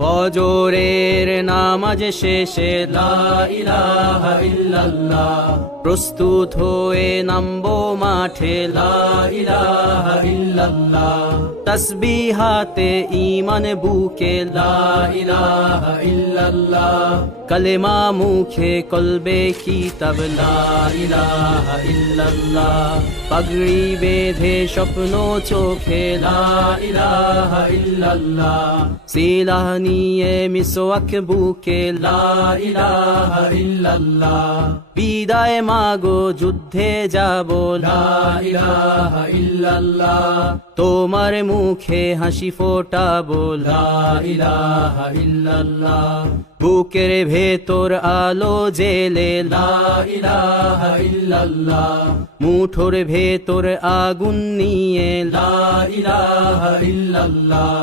ফজরের নামাজ শেষে লা ইলাহা ইল্লাল্লাহ, প্রস্তুত হয়ে নামবো মাঠে লা ইলাহা ইল্লাল্লাহ, তাসবিহাতে ঈমান বুকে লা ইলাহা ইল্লাল্লাহ, কালেমা মুখে কলবে কিতাব লা ইলাহা ইল্লাল্লাহ, পাগড়ি বেঁধে স্বপ্ন চোখে লা ইলাহা ইল্লাল্লাহ, সিলাহ নিয়ে মিসওয়াক বুকে লা ইলাহা ইল্লাল্লাহ, বিদায় মাগো যুদ্ধে যাব লা ইলাহা ইল্লাল্লাহ, তোমার মুখে হাসি ফোটাবো লা ইলাহা ইল্লাল্লাহ, বুকের ভেতর আলো জেলে লা ইলাহা ইল্লাল্লাহ, মুঠোর ভেতর আগুন নিয়ে লা ইলাহা ইল্লাল্লাহ,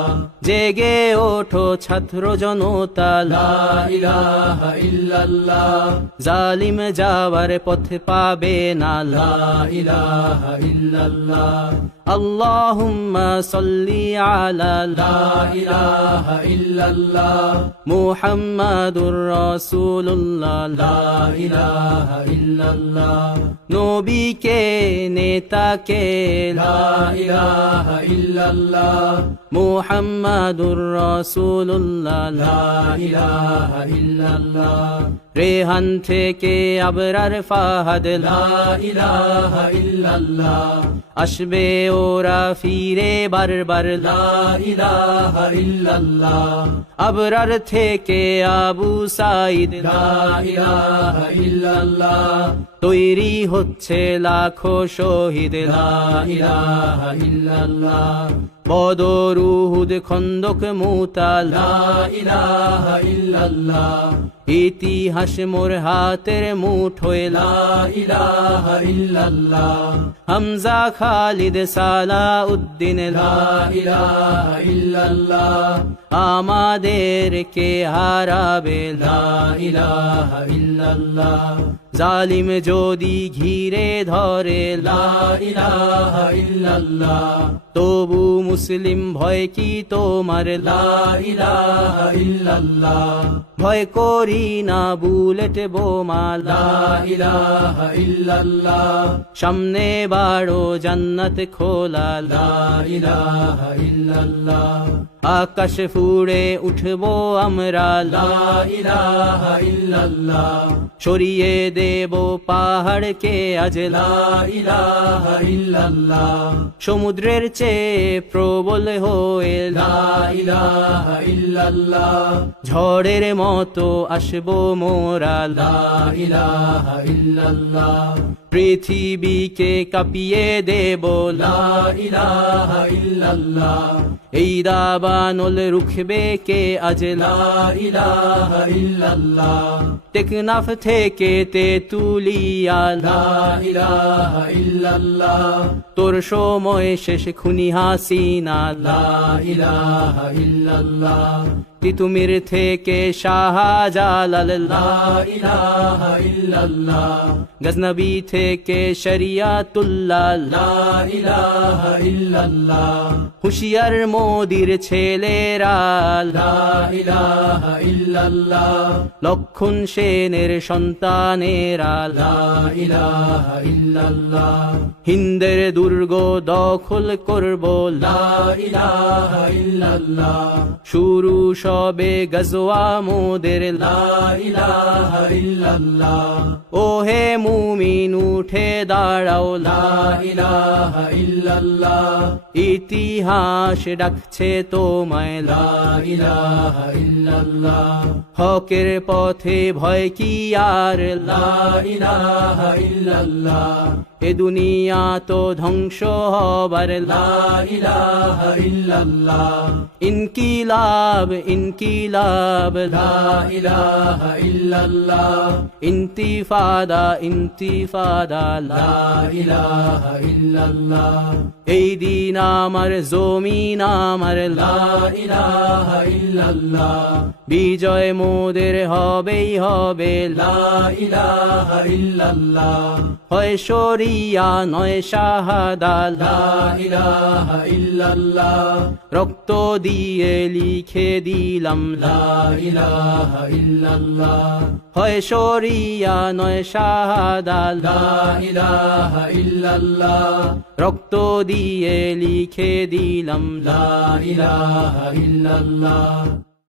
জেগে ওঠো ছাত্র জনতা লা ইলাহা ইল্লাল্লাহ, জালিম যাওয়ার পথ পাবে না লা ইলাহা ইল্লাল্লাহ, আল্লাহুম্মা সাল্লি আলা লা ইলাহা ইল্লাল্লাহ, মুহাম্মাদুর রাসূলুল্লাহ লা ইলাহা ইল্লাল্লাহ, নবীকে নেতাকে লা ইলাহা ইল্লাল্লাহ, মুহাম্মাদুর রাসূলুল্লাহ লা ইলাহা ইল্লাল্লাহ, রেহান থেকে আবরার ফাহাদ লা ইলাহা ইল্লাল্লাহ, আসবে ওরা ফিরে বারবার লা ইলাহা ইল্লাল্লাহ, আবরার থেকে আবু সাঈদ লা ইলাহা ইল্লাল্লাহ, তৈরি হচ্ছে লাখো শহীদ লা ইলাহা ইল্লাল্লাহ, বদর উহুদ খন্দক মুতা লা ইলাহা ইল্লাল্লাহ, ইতিহাস মোর হাতের মুঠোয় লা ইলাহা ইল্লাল্লাহ, হামজা খালিদ সালাউদ্দিন লা ইলাহা ইল্লাল্লাহ, আমাদেরকে হারাবে লা ইলাহা ইল্লাল্লাহ, জালিম যদি ঘিরে ধরে লা ইলাহা ইল্লাল্লাহ, তবু মুসলিম ভয় কি তোমার লা ইলাহা ইল্লাল্লাহ, ভয় করি না বুলেট বোমা লা ইলাহা ইল্লাল্লাহ, সামনে বাড়ো জান্নাত খোলা লা ইলাহা ইল্লাল্লাহ, আকাশ ফুড়ে উঠবো আমরা লা ইলাহা ইল্লাল্লাহ, সরিয়ে দেব পাহাড়কে আজ লা ইলাহা ইল্লাল্লাহ, সমুদ্রের চেয়ে প্রবল হয়ে লা ইলাহা ইল্লাল্লাহ, ঝড়ের মতো আসবো মোরা লা ইলাহা ইল্লাল্লাহ, পৃথিবীকে কাঁপিয়ে দেব লা ইলাহা ইল্লাল্লাহ, এই দাবানল রুখবে কে আজ লা ইলাহা ইল্লাল্লাহ, টেকনাফ থেকে তেতুলিয়া লা ইলাহা ইল্লাল্লাহ, তোর সময় শেষ খুনি হাসিনা লা ইলাহা ইল্লাল্লাহ, তিতুমির থেকে শাহজালাল লা ইলাহা ইল্লাল্লাহ, গজনবী থেকে শরিয়াতুল্লাহ লা ইলাহা ইল্লাল্লাহ, হুশিয়ার মোদির ছেলেরা লা ইলাহা ইল্লাল্লাহ, লক্ষণ সেনের সন্তানেরা লা ইলাহা ইল্লাল্লাহ, হিন্দের দুর্গ দখল করব লা ইলাহা ইল্লাল্লাহ, শুরু সবে গজওয়া মোদের লা ইলাহা ইল্লাল্লাহ, ওহে মুমিন উঠে দাঁড়াও লা ইলাহা ইল্লাল্লাহ, ইতিহাস ডাকছে তোমায় লা ইলাহা ইল্লাল্লাহ, হকের পথে ভয় কি আর লা ইলাহা ইল্লাল্লাহ, এ দুনিয়া তো ধ্বংস হবার লা ইলাহা ইল্লাল্লাহ, ইনকিলাব ইনকিলাব লা ইলাহা ইল্লাল্লাহ, ইন্তিফাদা ইন্তিফাদা লা ইলাহা ইল্লাল্লাহ, এই দিন আমার জমিন আমার লা ইলাহা ইল্লাল্লাহ বিজয় মোদের হবেই হবে লা ইলাহা ইল্লাল্লাহ হয় শরিয়া নয় শাহাদা লা ইলাহা ইল্লাল্লাহ রক্ত দিয়ে লিখে দিলাম লা ইলাহা ইল্লাল্লাহ হয় শরিয়া নয় শাহাদা লা ইলাহা ইল্লাল্লাহ রক্ত দিয়ে লিখে দিলাম লা ইলাহা ইল্লাল্লাহ